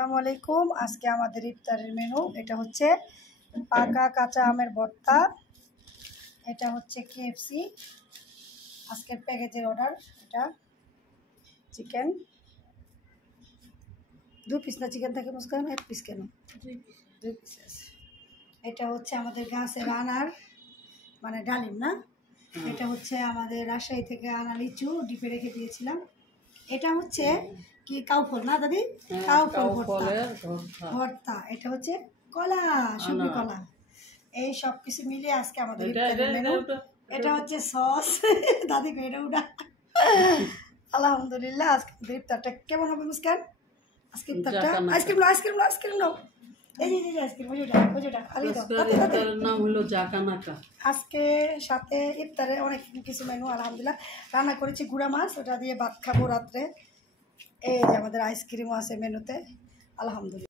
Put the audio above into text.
আসসালামু আলাইকুম। আজকে আমাদের ইফতারের মেনু এটা হচ্ছে পাকা কাঁচা আমের ভর্তা, এটা হচ্ছে KFC আজকের প্যাকেজের অর্ডার। এটা চিকেন 2 পিস না চিকেন থাকে মুস্কান 1 পিস কেন 2 পিস আছে। এটা হচ্ছে আমাদের গাছের আনার মানে ডালিম না, এটা হচ্ছে আমাদের রাজশাহী থেকে আনা লিচু ডিপে রেখে দিয়েছিলাম। এটা হচ্ছে কি কাউফল না দাদি, কাউফল ভর্তা। এটা হচ্ছে কলা, শুকনো কলা। এই সব কিছু মিলিয়ে আজকে আমাদের মেনু। এটা হচ্ছে সস দাদি এটা আলহামদুলিল্লাহ আজকে ইফতারটা কেমন হবে মুস্কান? আজকে ইফতারটা আইসক্রিম নাও এই যে আইসক্রিম নাম হলো জাকানাকা। আজকে সাথে ইফতারে অনেক কিছু মেনু আলহামদুলিল্লাহ। রান্না করেছি গুঁড়া মাছ, ওটা দিয়ে ভাত খাবো রাত্রে। এই যে আমাদের আইসক্রিমও আছে মেনুতে আলহামদুলিল্লাহ।